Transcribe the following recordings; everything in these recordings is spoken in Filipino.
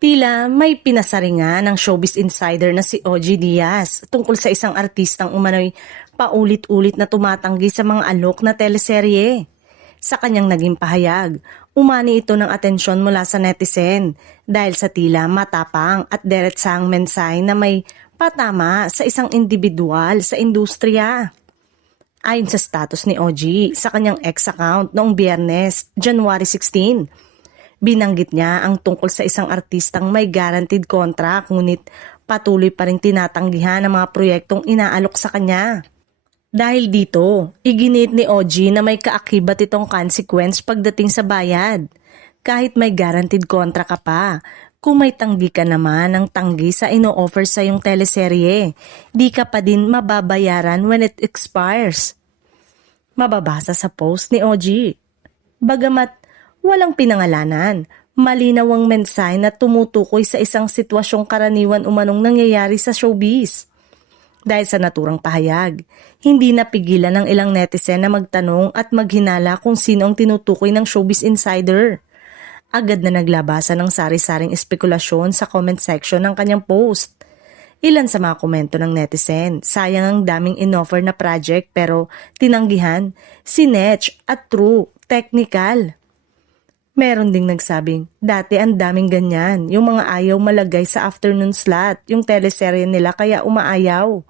Tila may pinasaringan ng showbiz insider na si OG Diaz tungkol sa isang artistang umano'y paulit-ulit na tumatanggi sa mga alok na teleserye. Sa kanyang naging pahayag, umani ito ng atensyon mula sa netizen dahil sa tila matapang at diretsahang mensahe na may patama sa isang individual sa industriya. Ayon sa status ni OG sa kanyang ex account noong Biyernes, January 16, binanggit niya ang tungkol sa isang artistang may guaranteed contract ngunit patuloy pa rin tinatanggihan ang mga proyektong inaalok sa kanya. Dahil dito, iginit ni OG na may kaakibat itong consequence pagdating sa bayad. Kahit may guaranteed contract ka pa, kung may tanggi ka naman ng tanggi sa ino-offer sa yung teleserye, di ka pa din mababayaran when it expires. Mababasa sa post ni OG. Bagamat walang pinangalanan, malinaw ang mensahe na tumutukoy sa isang sitwasyong karaniwan umanong nangyayari sa showbiz. Dahil sa naturang pahayag, hindi napigilan ng ilang netizen na magtanong at maghinala kung sino ang tinutukoy ng showbiz insider. Agad na naglabasan ng sari-saring espekulasyon sa comment section ng kanyang post. Ilan sa mga komento ng netizen, sayang ang daming inoffer na project pero tinanggihan, sinetch at true, technical. Meron ding nagsabing, dati ang daming ganyan, yung mga ayaw malagay sa afternoon slot, yung teleserye nila kaya umaayaw.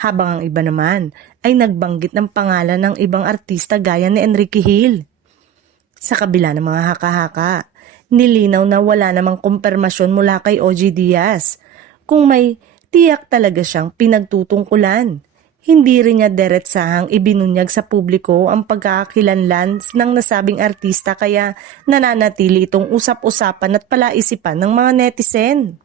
Habang ang iba naman ay nagbanggit ng pangalan ng ibang artista gaya ni Enrique Hill. Sa kabila ng mga haka-haka, nilinaw na wala namang kumpirmasyon mula kay OG Diaz. Kung may tiyak talaga siyang pinagtutungkulan. Hindi rin niya diretsahang ibinunyag sa publiko ang pagkakakilanlan ng nasabing artista kaya nananatili itong usap-usapan at palaisipan ng mga netizen.